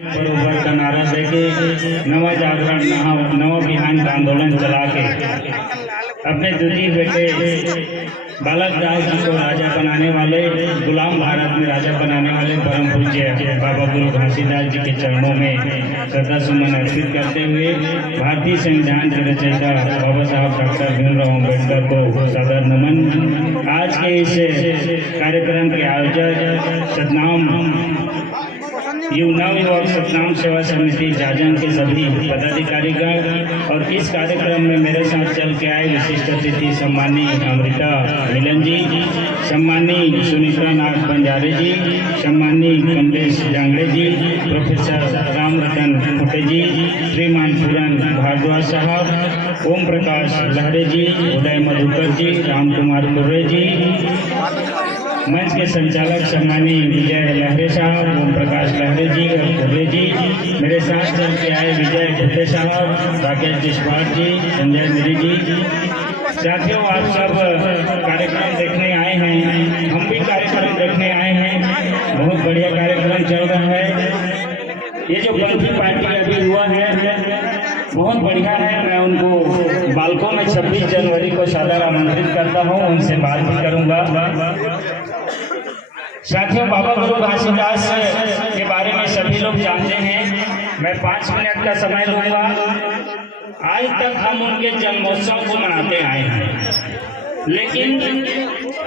बरोबर का नारा देके नवा जागरण नवा बिहान का आंदोलन चला के अपने द्वितीय बेटे बालक दास जी को राजा बनाने वाले, गुलाम भारत में राजा बनाने वाले परम पूज्य बाबा गुरु घासीदास जी के चरणों में श्रद्धा सुमन अर्पित करते हुए भारतीय संविधान के रचयिता बाबा साहब डॉक्टर भीमराव अम्बेडकर को सादर नमन। आज के इस कार्यक्रम के आयोजक सतनाम युवक सतनाम सेवा समिति जाजन के सभी पदाधिकारीगण और इस कार्यक्रम में मेरे साथ चल के आए विशिष्ट अतिथि सम्मानीय अमृता मिलन जी, सम्मानीय सुनीता नाग बंजारे जी, सम्मानीय कमलेश जांगड़े जी, प्रोफेसर राम रतन फुटे जी, श्रीमान पूरन भारद्वाज साहब, ओम प्रकाश लहरे जी, उदय मधुकर जी, राम कुमार कुर्रे जी, मंच के संचालक सम्मानीय विजय लहरे साहब, ओम प्रकाश लहरे जी और कुर्रे जी, मेरे साथ चल के आए विजय भुट्टे साहब, राकेश जिस्वार जी, संजय मेरी जी। साथियों, आप सब कार्यक्रम देखने आए हैं, हम भी कार्यक्रम देखने आए हैं। बहुत बढ़िया कार्यक्रम चल रहा है। ये जो पंथी पार्टी अभी हुआ है बहुत बढ़िया है। मैं उनको बालकों में 26 जनवरी को सादर आमंत्रित करता हूँ, उनसे बात भी करूँगा। साथियों, बाबा गुरु घासीदास के बारे में सभी लोग जानते हैं। मैं 5 मिनट का समय लूँगा। आज तक हम उनके जन्मोत्सव को मनाते आए हैं, लेकिन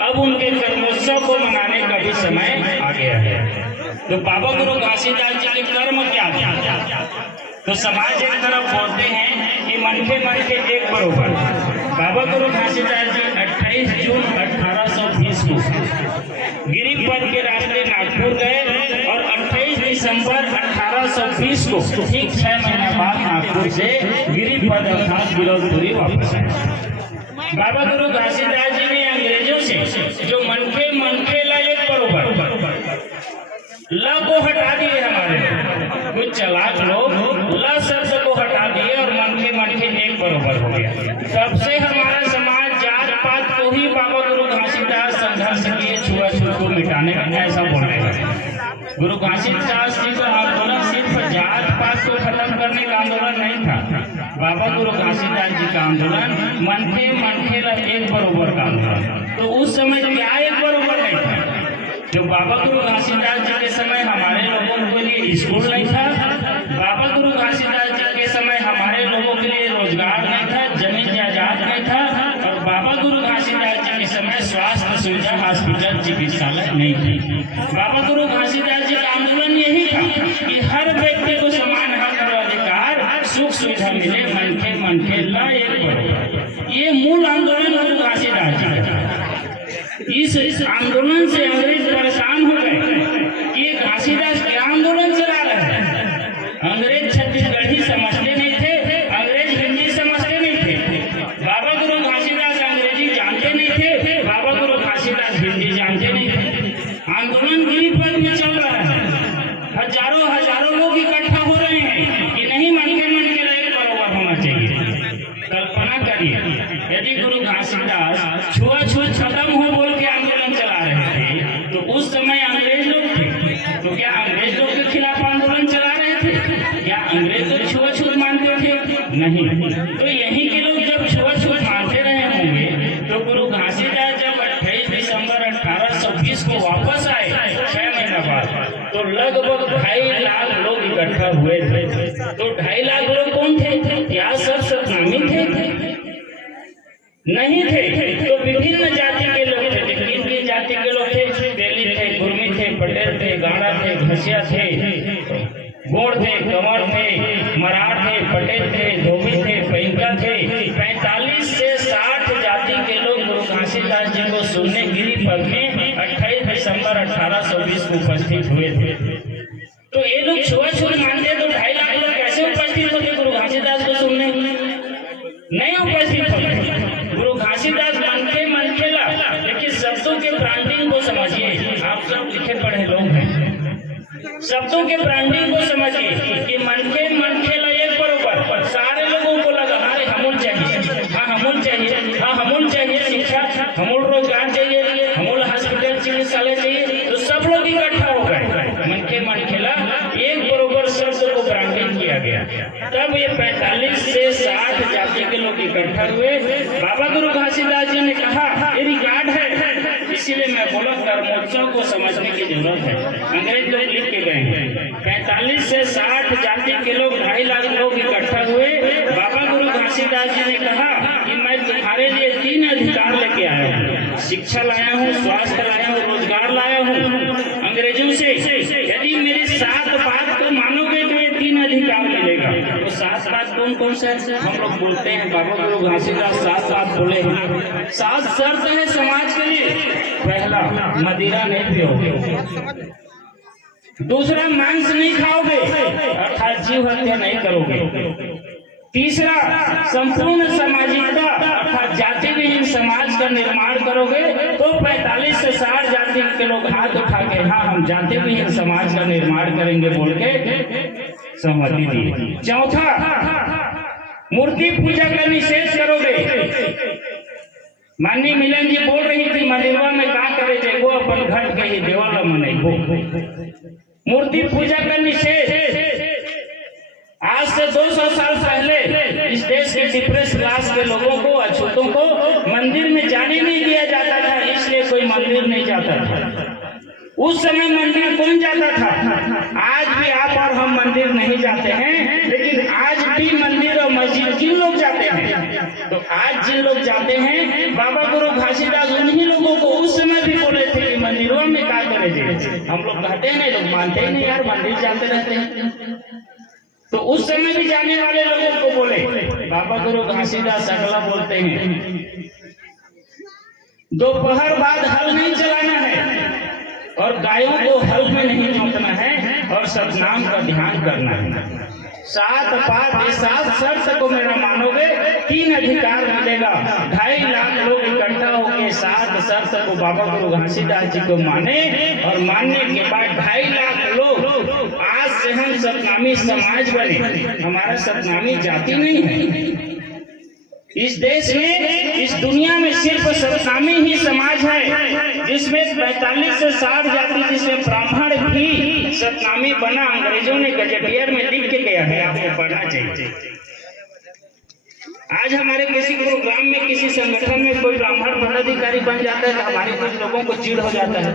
अब उनके जन्मोत्सव को मनाने का भी समय आ गया है। तो बाबा गुरु घासीदास जी के कर्म क्या थे? तो समाज एक तरफ बोलते हैं कि मन के एक बरोबर। बाबा गुरु घासीदास जी 28 जून 1820 को गिरिपथ के रास्ते नागपुर गए और 28 दिसंबर 1820 को ठीक 6 महीने बाद नागपुर से गिरिपथ अर्थात गिरौदपुरी वापस आए। बाबा गुरु घासीदास जी ने अंग्रेजों से जो मन के ला एक बरोबर ला को हटा दिए। हमारे कुछ चलाक लोग ला शब्द को हटा दिए और मन के एक बरोबर हो गया। तब से हमारा समाज जात पात को ही बाबा गुरु घासीदास संघर्ष किए छुआछूत को मिटाने का ऐसा बोलने लगे। गुरु घासीदास जी का आंदोलन सिर्फ जात पात को खत्म करने का आंदोलन नहीं था। बाबा गुरु घासीदास जी का आंदोलन मन के एक बरोबर का आंदोलन। तो उस समय क्या एक बरोबर नहीं था? जो बाबा गुरु घासीदास जी के समय हमारे लोगों के लिए स्कूल नहीं था, बाबा गुरु घासीदास जी के समय हमारे लोगों के लिए रोजगार नहीं था, जमीन जायदाद नहीं था, और बाबा गुरु घासीदास जी के समय स्वास्थ्य सुविधा हॉस्पिटल चिकित्सालय नहीं थी। बाबा गुरु घासीदास जी का आंदोलन यही था कि हर व्यक्ति को समान हक और अधिकार सुख सुविधा मिले, मन के ला एक बरोबर। ये मूल आंदोलन गुरु घासीदास जी का। इस आंदोलन से अंग्रेज परेशान हो गए। ये घासीदास के आंदोलन चला रहे हैं। अंग्रेज छत्तीसगढ़ी समझते नहीं थे, अंग्रेज हिंदी समझते नहीं थे। बाबा गुरु घासीदास अंग्रेजी जानते नहीं थे, बाबा गुरु घासीदास हिंदी जानते नहीं थे। आंदोलन गिरिपथ में चल रहा है। हजारों लोग इकट्ठा हो रहे हैं कि नहीं मन के एक बरोबर होना चाहिए। कल्पना करिए, यदि गुरु घासीदास छुआछूत खत्म हो बोल के आंदोलन चला रहे थे, तो उस समय अंग्रेज लोग थे, तो क्या अंग्रेज लोग के खिलाफ आंदोलन चला रहे थे? क्या अंग्रेज लोग छुआछूत मानते थे? नहीं। तो यहीं के लोग जब छुआछूत मानते रहे होंगे, तो गुरु घासीदास जब 28 दिसंबर 1820 को वापस आए 6 महीने बाद, तो लगभग 2.5 लाख लोग इकट्ठा हुए थे। तो 2.5 लाख लोग कौन थे? क्या सब सतनामी थे? नहीं थे। तो विभिन्न जाति के लोग थे। किन जाति के लोग थे? तेली थे, गुरमी थे, पटेल थे, गाड़ा थे, घसिया थे, गोड़ थे, कंवर थे, मराठ थे, पटेल थे, धोबी थे, पैंका थे। 45 से 60 जाति के लोग गुरु घासीदास जी को सुनने गिरिपथ में 28 दिसंबर 1820 को उपस्थित हुए थे। तो ये लोग छुआछूत मानते, तो 2.5 लाख लोग कैसे उपस्थित होते गुरु घासीदास को सुनने? नहीं उपस्थित होते। गुरु घासीदास मन के ला, लेकिन शब्दों के ब्रांडिंग को समझिए। आप सब लिखे पढ़े लोग हैं, शब्दों के ब्रांडिंग को समझिए कि मन के ला एक बरोबर। सारे लोगों को लगा अरे हमूल चाहिए, हाँ हमूल चाहिए, हाँ हमूल चाहिए शिक्षा, हमूल रोजगार चाहिए, हमूल हॉस्पिटल चिकित्सालय चाहिए। तो सब लोग इकट्ठा हो गए। मन के ला एक बरोबर सब गया। तब ये 45 से 60 जाति के लोग इकट्ठा हुए। बाबा गुरु घासीदास जी ने कहा ये रिकॉर्ड है, इसीलिए मैं बोला कर्मोत्सव को समझने की जरूरत है। अंग्रेज लोग लिख के गए हैं 45 से 60 जाति के लोग 2.5 लाख लोग इकट्ठा हुए। बाबा गुरु घासीदास जी ने कहा कि मैं तुम्हारे लिए 3 अधिकार लेके आया हूँ, शिक्षा लाया हूँ, स्वास्थ्य लाया हूँ, रोजगार लाया हूँ अंग्रेजों से। यदि मेरी 7 बात को मानोगे तो ये 3 अधिकार मिलेगा। तो 7 बात कौन कौन से हम लोग बोलते हैं? बाबा गुरु घासीदास 7 बात बोले हैं। 7 शर्त है समाज के लिए। पहला, मदिरा नहीं पियोगे। दूसरा, मांस नहीं खाओगे अर्थात जीव हत्या नहीं करोगे। तीसरा, संपूर्ण सामाजिकता अर्थात जाति विहीन समाज का निर्माण करोगे। तो 45 से 60 जाति के लोग हाथ उठा के हाँ हम जाति विहीन समाज का निर्माण करेंगे बोल के सहमति दी। चौथा, मूर्ति पूजा का निषेध करोगे। माननीय मिलन जी बोल रही थी मंदिरवा में का करे जेगो अपन घट के ही देवाला मनाइबो। मूर्ति पूजा का निषेध। आज से 200 साल पहले इस देश के डिप्रेस क्लास के लोगों को, अछूतों को मंदिर में जाने नहीं दिया जाता था, इसलिए कोई मंदिर नहीं जाता था। उस समय मंदिर कौन जाता था? आज भी आप और हम मंदिर नहीं जाते हैं, लेकिन आज भी मंदिर और मस्जिद जिन लोग जाते हैं, तो आज जिन लोग जाते हैं बाबा गुरु घासीदास उन्हीं लोगों को उस समय भी बोले थे कि मंदिरों में क्या करे जाए। हम लोग कहते हैं नहीं, लोग मानते ही नहीं यार, मंदिर जाते रहते हैं। तो उस समय भी जाने वाले लोगों को बोले। बाबा गुरु घासीदास अगला बोलते हैं दोपहर बाद हल नहीं चलाना है और गायों को हल में नहीं जोतना है और सतनाम का ध्यान करना है। 7 बात 7 शर्त को मेरा मानोगे 3 अधिकार मिलेगा। 2.5 लाख लोग इकट्ठा होकर 7 शर्त को बाबा गुरु घासीदास जी को माने और मानने के बाद 2.5 लाख लोग आज से हम सतनामी समाज बने। हमारा सतनामी जाति नहीं है। इस देश में, इस दुनिया में सिर्फ सतनामी ही समाज है जिसमें 45 से 60 जाति, जिसमें ब्राह्मण भी सतनामी बना। अंग्रेजों ने गजेटियर में लिख के गया है, आपको पढ़ना चाहिए। आज हमारे किसी प्रोग्राम में, किसी संगठन में कोई ब्राह्मण पदाधिकारी बन जाता है तो हमारे कुछ लोगों को चिढ़ हो जाता है।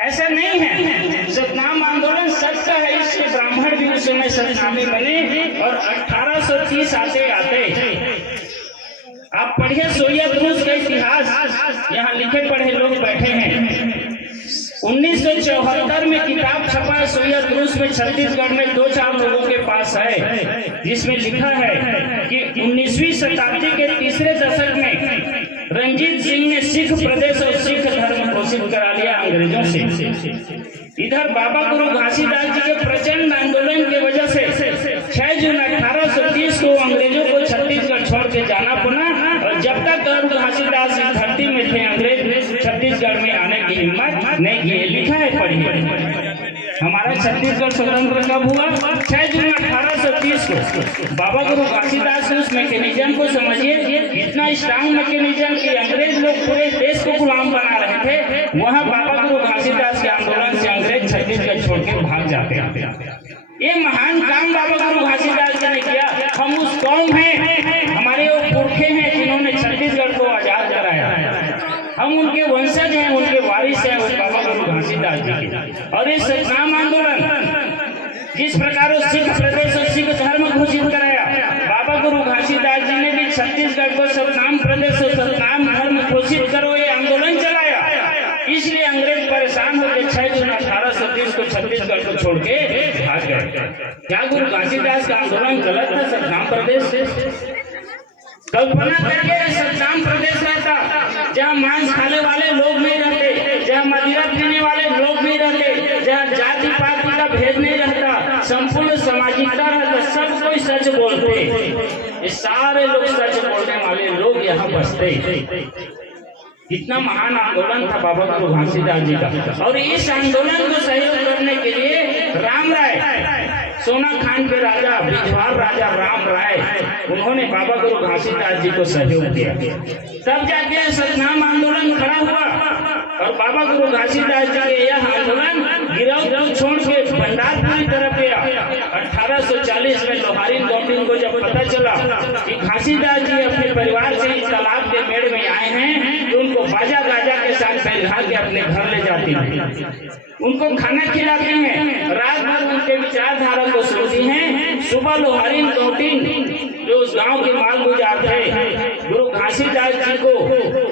ऐसा नहीं है। सतनाम आंदोलन सत्य है, इसलिए ब्राह्मण भी उस समय सतनामी बने। और 1830 आते आते आप पढ़िए सोवियत रूस का इतिहास, यहाँ लिखे पढ़े लोग बैठे हैं। 1974 में किताब छपा है सोवियत रूस में, छत्तीसगढ़ में 2-4 लोगों के पास है, जिसमें लिखा है कि 19वीं शताब्दी के तीसरे दशक में रंजीत सिंह ने सिख प्रदेश और सिख धर्म घोषित करा लिया अंग्रेजों से। इधर बाबा गुरु घासीदास जी के प्रचंड आंदोलन की वजह से 6 जून 1830 को अंग्रेजों को छत्तीसगढ़ छोड़ के जाना पड़ा। और जब तक गुरु घासीदास जी धरती में थे, अंग्रेज छत्तीसगढ़ में आने की हिम्मत नहीं की। लिखा है, पढ़िए। हमारा छत्तीसगढ़ स्वतंत्र कब हुआ? 6 जून 1830 को। बाबा गुरु घासीदास ने उस मैकेनिज्म को समझिए, इतना स्ट्रांग मैकेनिज्म कि अंग्रेज लोग पूरे देश को गुलाम बना रहे थे। वहाँ बाबा गुरु घासीदास के आंदोलन से अंग्रेज छत्तीसगढ़ छोड़ के भाग जाते हैं। ये महान काम बाबा गुरु घासीदास जी ने किया। हम उस कौम हैं, हमारे वो पुरखे हैं जिन्होंने छत्तीसगढ़ को आजाद कराया। हम उनके वंशज हैं, उनके वारिस हैं, उस बाबा गुरु घासीदास जी के। और इस सतनाम आंदोलन जिस प्रकार सिख प्रदेश और सिख धर्म घोषित कराया, बाबा गुरु घासीदास जी ने भी छत्तीसगढ़ को सतनाम प्रदेश और सतनाम धर्म घोषित करो ये आंदोलन चलाया। इसलिए अंग्रेज परेशान होकर 6 जून 1830 को छत्तीसगढ़ को छोड़ के भाग गए। क्या गुरु घासीदास का आंदोलन गलत था? सतनाम प्रदेश से कल्पना करके सतनाम प्रदेश रहता जहाँ मांस खाने वाले लोग नहीं रहते, जहाँ मदिरा पीने वाले लोग नहीं रहते, जहाँ जाति पाति का भेद नहीं रहता, संपूर्ण सामाजिकता रहता, सब कोई सच बोलते, ये सारे लोग सच बोलने वाले लोग यहाँ बसते। कितना महान आंदोलन था बाबा गुरु घासीदास जी का। और इस आंदोलन को सहयोग करने के लिए राम राय सोना खान के राजा बिजवार राजा राम राय, उन्होंने बाबा गुरु घासीदास जी को सहयोग दिया। तब जाके सतनाम आंदोलन खड़ा हुआ और बाबा गुरु घासीदास जी के यह आंदोलन गिरफ्त छोड़ के भंडारपुर की तरफ गया। 1840 में लोहारीन गौंडिन को जब पता चला कि घासीदास जी अपने परिवार से इस तालाब के मेड़ में आए हैं, तो उनको बाजा गाजा के साथ बैठा के अपने घर ले जाती हैं, उनको खाना खिलाते हैं, रात भर उनके विचारधारा को सुनती हैं। सुबह लोहारीन गौंडिन जो उस गांव के माल गुजार थे, गुरु घासीदास जी को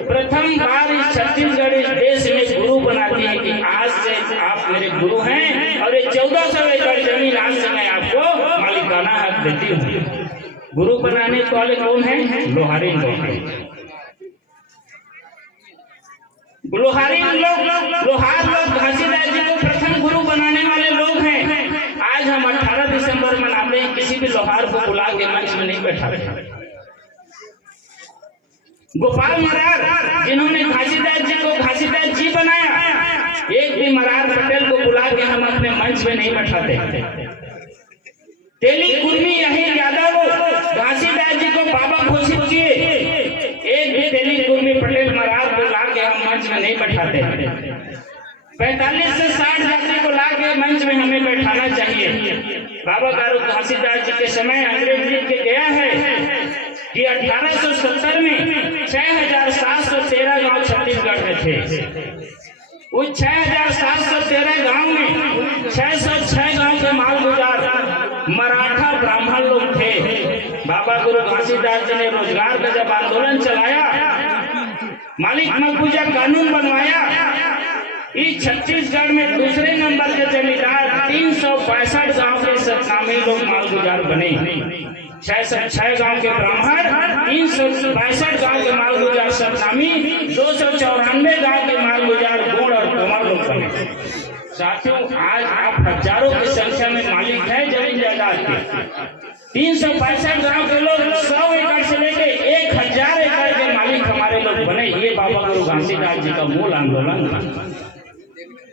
प्रथम बार इस छत्तीसगढ़ इस देश में गुरु बनाती है कि आज से आप मेरे गुरु हैं और ये 1400 एकड़ जमीन आज से मैं आपको मालिकाना हक देती हूँ। गुरु बनाने वाले कौन हैं? लोहारीन गौंडिन। लोहारीन लोहार लोग घासीदास जी को प्रथम गुरु बनाने वाले लोग हैं। आज हम 18 दिसंबर मनाते हैं, किसी भी लोहार को बुला के मंच में नहीं बैठाते। गोपाल मरार जिन्होंने घासीदास जी को घासीदास जी बनाया, एक भी मरार पटेल को बुला के हम अपने मंच में नहीं बैठाते। तेली कुर्मी यही यादव घासीदास जी को बाबा घोषित किए, एक भी तेली कुर्मी पटेल मरार को ला के हम मंच में नहीं बैठाते। 45 से 60 जाति को ला के मंच में हमें बैठाना चाहिए। बाबा गुरु घासीदास जी के समय अंग्रेज लिख के गया है कि 1870 में 6713 गांव छत्तीसगढ़ में थे। उस 6713 गांव में 606 गांव के माल गुजार मराठा ब्राह्मण लोग थे। बाबा गुरु घासीदास जी ने रोजगार का जब आंदोलन चलाया, मालिक मकबूजा कानून बनवाया, इस छत्तीसगढ़ में दूसरे नंबर के जमींदार 365 गांव के सतनामी लोग माल गुजार बने। 606 गांव के ब्राह्मण, 362 गांव के माल गुजार सतनामी, 294 गांव के माल गुजार गोड़ और कुंवर लोग बने। साथियों, आज आप हजारों की संख्या में मालिक है जमीन जायदाद के। 365 गांव के लोग 100 एकड़ से लेके 1000 एकड़ के मालिक हमारे लोग बने। ये बाबा गुरु घासीदास जी का मूल आंदोलन था।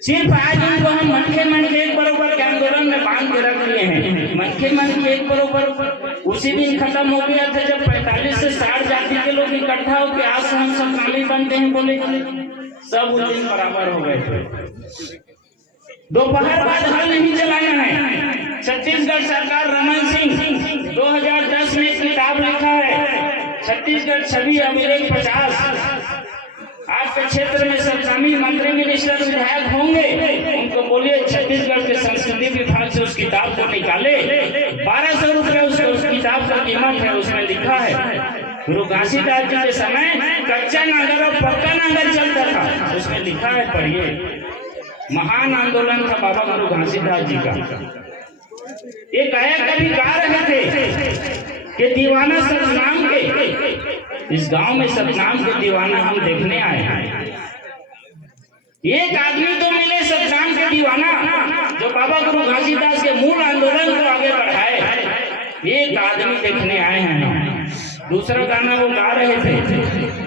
सिर्फ आज उनको हम मनखे एक बरोबर के आंदोलन में बांध के रख लिए हैं। मनखे एक बरोबर उसी दिन खत्म हो गया था जब 45 से 60 जाति के लोग इकट्ठा होकर आज से हम सब नामी बनते हैं बोले, सब उस दिन बराबर हो गए थे। दोपहर बाद हल नहीं चलाना है। छत्तीसगढ़ सरकार रमन सिंह 2010 में एक किताब लिखा है, छत्तीसगढ़ छवि अभिलेख 50। आपके क्षेत्र में सतनामी मंत्री मिनिस्टर विधायक होंगे, उनको बोलिए छत्तीसगढ़ के संस्कृति विभाग से उस किताब को निकाले। 1200 रुपये उस किताब का कीमत है। उसमें लिखा है गुरु घासीदास जी के समय कच्चा नांगर और पक्का नांगर चलता था। उसमें लिखा है, पढ़िए। महान आंदोलन था बाबा गुरु घासीदास जी का। एक गायक कभी गा रहे थे कि दीवाना सतनाम के, इस गांव में सतनाम के दीवाना हम देखने आए हैं। एक आदमी तो मिले सतनाम के दीवाना जो बाबा गुरु घासीदास के मूल आंदोलन को आगे बढ़ाए। एक आदमी देखने आए हैं। दूसरा गाना वो गा रहे थे,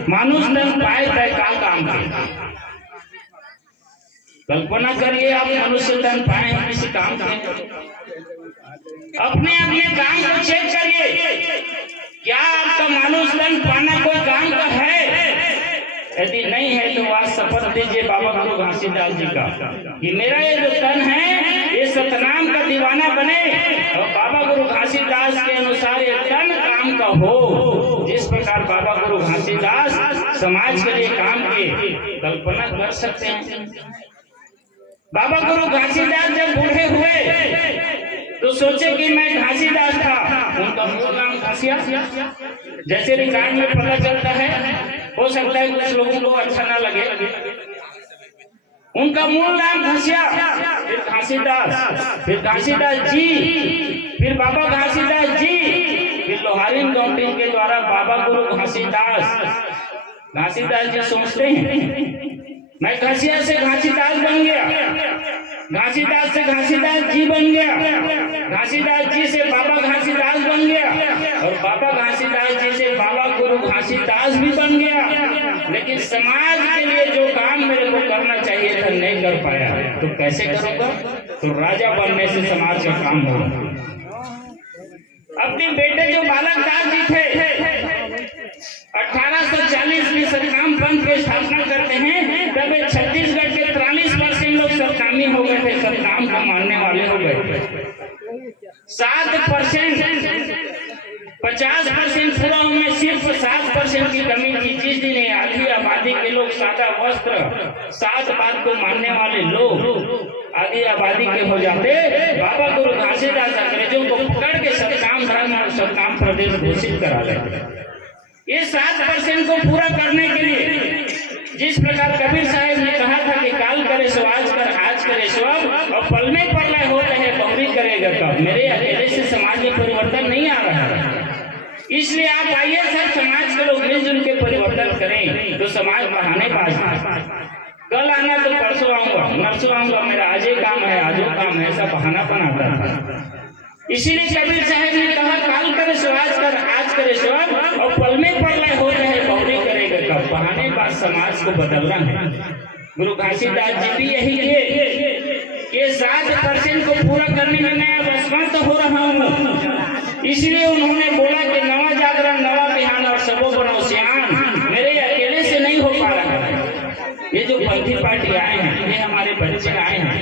मानुष तन पाए तय का काम के। कल्पना करिए आप मनुष्य तन पाए किसी काम के, अपने अपने काम को चेक करिए। क्या आपका मानुष तन पाना कोई काम का है? यदि नहीं है तो आज शपथ दीजिए बाबा गुरु घासीदास जी का कि मेरा ये जो तन है ये सतनाम का दीवाना बने और बाबा गुरु घासीदास के अनुसार ये तन काम का हो। जिस प्रकार बाबा गुरु घासीदास समाज के लिए काम किए, कल्पना कर सकते हैं। बाबा गुरु घासीदास जब बूढ़े हुए तो सोचे कि मैं घासीदास था। उनका मूल नाम घासिया, जैसे रिकॉर्ड में पता चलता है। हो सकता है कुछ लोगों को अच्छा ना लगे। उनका मूल नाम घासिया, फिर घासीदास, फिर घासीदास जी, फिर बाबा घासीदास जी, फिर लोहारीन गौंडिन के द्वारा बाबा गुरु घासीदास। घासीदास जी सोचते हैं मैं घासिया से घासीदास बन गया, घासीदास से घासीदास जी बन गया, घासीदास जी से बाबा घासीदास बन गया और बाबा घासीदास जी से बाबा गुरु घासीदास भी बन गया। लेकिन समाज के लिए जो काम मेरे को करना चाहिए था नहीं कर पाया। तो कैसे करूँगा? तो राजा बनने से समाज का काम होगा। अपने बेटे जो बालक दास जी थे 1840 में सतनाम पंथ की स्थापना करते हैं, तब छत्तीसगढ़ के 43% लोग सतनामी हो गए थे, सतनाम को मानने वाले हो गए। 7% 50% पूरा में सिर्फ 7% की कमी थी। जिस दिन आधी आबादी के लोग सादा वस्त्र, सात बात को मानने वाले लोग आधी आबादी के हो जाते, बाबा गुरु घासीदास अंग्रेजों को पकड़ के सतनाम धर्म और सतनाम प्रदेश घोषित करा देते। ये 7% को पूरा करने के लिए जिस प्रकार कबीर साहब ने कहा था कि काल करे सो आज कर, आज करे सो अब, और पल में प्रलय हो रहे बहुरी करेगा कब। मेरे अकेले से समाज में परिवर्तन नहीं आ रहा है, इसलिए आप आइए सब समाज के लोग मिलजुल के परिवर्तन करें तो समाज बढ़ाने पास। कल आना तो परसों आऊंगा, नरसों आऊंगा, मेरा आज ही काम है, आज काम है, ऐसा बहाना बनाता था। इसीलिए कबीर साहब ने कहा काल करे सो आज कर, आज करे सो अब, और पल में प्रलय हो रहे बहुरी करेगा कब। बहाने बात समाज को बदलना है। गुरु घासीदास जी भी यही किए, 7% को पूरा करने में मैं अब असमर्थ हो रहा हूँ। इसलिए उन्होंने बोला कि नवा जागरण, नवा बिहान और सबो बनाओ सियान, मेरे अकेले से नहीं हो पा रहा है। ये जो पंथी पार्टी आए हैं, ये हमारे बच्चे आए हैं,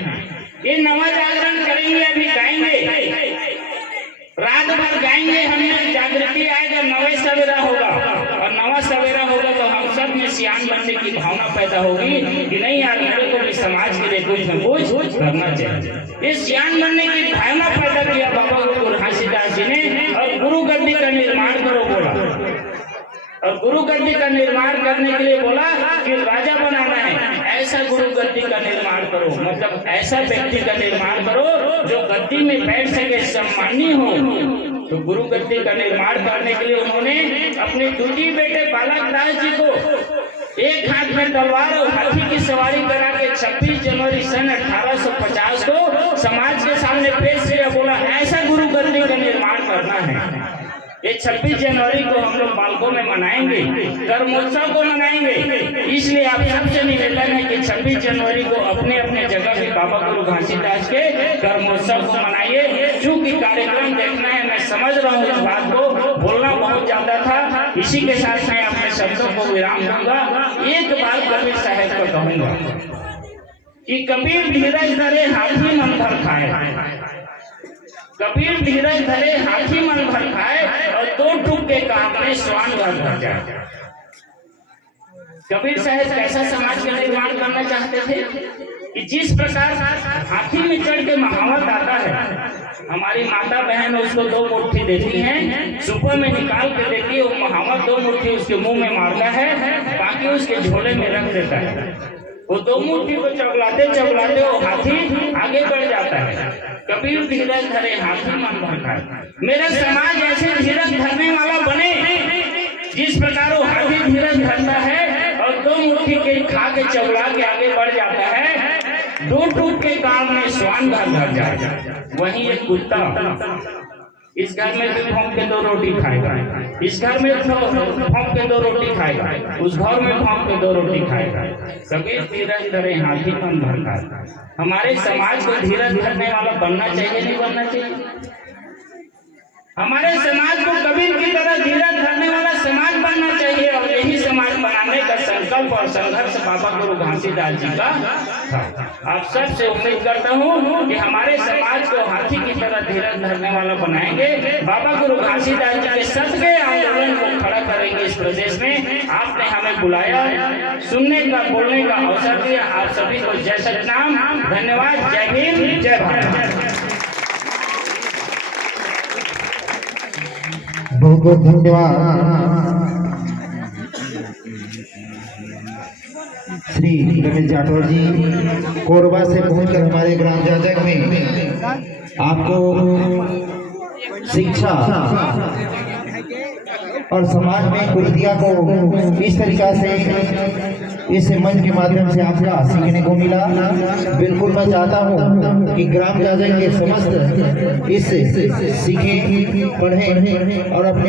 ये नवा जागरण करेंगे, अभी गाएंगे, रात भर गाएंगे, हमें जागृति आएगा, नवे सवेरा होगा, और नवा सवेरा होगा तो हम सब में सियान बनने की भावना पैदा होगी कि नहीं यार, मेरे को भी समाज के लिए कुछ न कुछ करना चाहिए। इस सियान बनने की भावना पैदा किया बाबा गुरु घासीदास जी ने, और गुरु गद्दी का निर्माण करो बोला। और गुरु गद्दी का निर्माण करने के लिए बोला कि राजा बनाना है, ऐसा गुरु गद्दी का निर्माण करो, मतलब ऐसा व्यक्ति का निर्माण करो जो गद्दी में बैठ सके, सम्मानी हो। तो गुरु गद्दी का निर्माण करने के लिए उन्होंने अपने दूसरे बेटे बालक दास जी को एक हाथ में तलवार और हाथी की सवारी करा के 26 जनवरी सन 1850 को समाज के सामने पेश किया। बोला ऐसा गुरु गद्दी का निर्माण करना है। ये 26 जनवरी को हम लोग बालकों में मनाएंगे, कर्मोत्सव को मनाएंगे। इसलिए आप सबसे निवेदन है कि 26 जनवरी को अपने अपने जगह पे बाबा गुरु घासीदास के कर्मोत्सव को मनाइए। चूंकि कार्यक्रम देखना है, मैं समझ रहा हूँ इस बात को, बोलना बहुत ज्यादा था, इसी के साथ मैं अपने शब्दों को विराम दूंगा। एक बार कबीर साहब को कहूंगा कि कबीर धीरज धरे हाथी मन भर खाए, कबीर धीरज धरे हाथी मन भर खाए, और 2 टूक के काम में स्वान भर जाए। कबीर साहब कैसा समाज का निर्माण करना चाहते थे कि जिस प्रकार हाथी में चढ़ के महावत आता है, हमारी माता बहन उसको 2 मुट्ठी देती हैं, सुबह में निकाल के देती है, वो महावत 2 मुट्ठी उसके मुंह में मारता है, बाकी उसके झोले में रख देता है। वो 2 मुट्ठी को चबलाते चबलाते वो हाथी आगे बढ़ जाता है। कबीर धीरज धरे हाथी मन भर खाए। मेरा समाज ऐसे धीरज धरने वाला बने जिस प्रकार वो हाथी धीरज धरता है और 2 मुट्ठी के खा के चबला के आगे बढ़ जाता है, 2 टूक के काम में स्वान धर जाए। वहीं एक कुत्ता इस घर में भी भौंक के 2 रोटी खाएगा, इस घर में भौंक के 2 रोटी खाएगा, उस घर में भौंक के 2 रोटी खाएगा। कबीर धीरज धरे हाथी मन भर खाए। हमारे समाज को धीरज धरने वाला बनना चाहिए, नहीं बनना चाहिए? हमारे समाज को कबीर की तरह धीरज धरने वाला समाज बनना चाहिए, और यही समाज बनाने का संकल्प और संघर्ष बाबा गुरु घासीदास जी का था। आप सबसे उम्मीद करता हूँ कि हमारे समाज को हाथी की तरह धीरज धरने वाला बनाएंगे। बाबा गुरु घासीदास जी के सदके आंदोलन को खड़ा करेंगे इस प्रदेश में। आपने हमें बुलाया, सुनने का, बोलने का अवसर दिया। आप सभी को जय सतनाम, धन्यवाद। जय भीम, जय भारत। बहुत बहुत धन्यवाद श्री रमेश जाटवर जी। कोरबा से पहुंचकर हमारे ग्राम जाजक में आपको शिक्षा और समाज में कुरीतियों को इस तरीका से इस मंच के माध्यम से आपका सीखने को मिला। बिल्कुल मैं चाहता हूँ कि ग्राम जाजक के समस्त इससे सीखें, पढ़ें और अपने